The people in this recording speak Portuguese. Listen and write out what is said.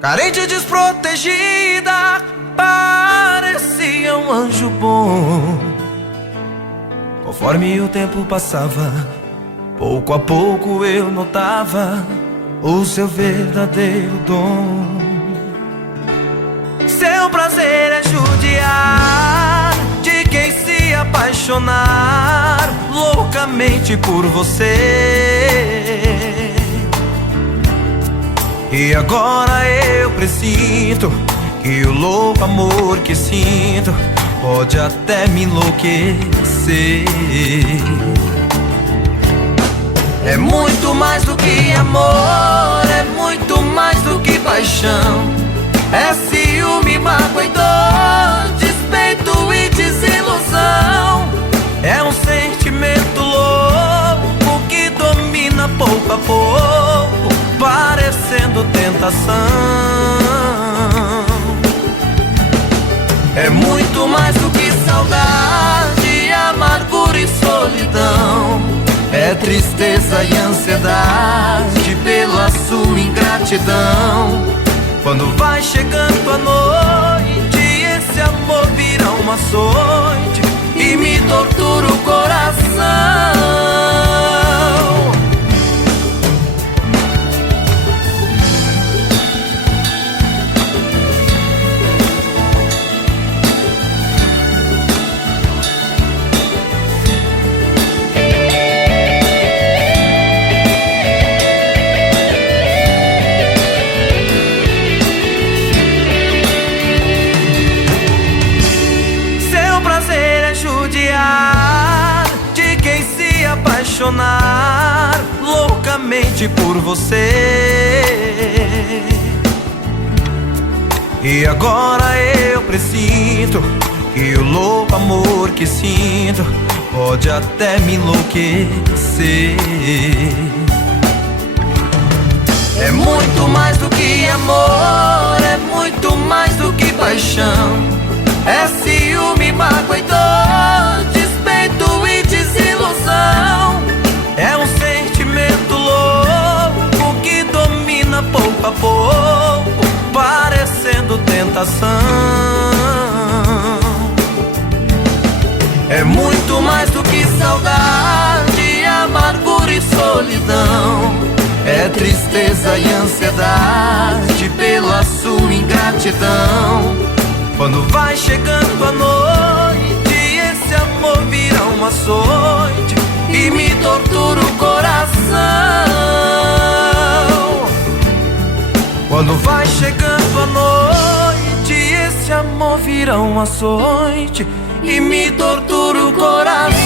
Carente, desprotegida, parecia um anjo bom. Conforme o tempo passava, pouco a pouco eu notava o seu verdadeiro dom. Seu prazer é judiar de quem se apaixonar loucamente por você. E agora eu presinto que o louco amor que sinto pode até me enlouquecer. É muito mais do que amor, é muito mais do que paixão. É ciúme, mágoa e dor, despeito e desilusão. É um sentimento louco que domina pouco a pouco, parecendo tentação. É muito mais do que saudade, amargura e solidão. É tristeza e ansiedade pela sua ingratidão. Quando vai chegando a noite, esse amor vira um açoite e me tortura o coração. De quem se apaixonar loucamente por você. E agora eu presinto que o louco amor que sinto pode até me enlouquecer. É muito mais do que amor, é muito mais do que paixão. É ciúme, mágoa e dor, despeito e desilusão. É um sentimento louco que domina pouco a pouco, parecendo tentação. É muito mais do que saudade, amargura e solidão. É tristeza e ansiedade pela sua ingratidão. Quando vai chegando a noite, esse amor vira um açoite e me tortura o coração. Quando vai chegando a noite, esse amor vira um açoite e me tortura o coração.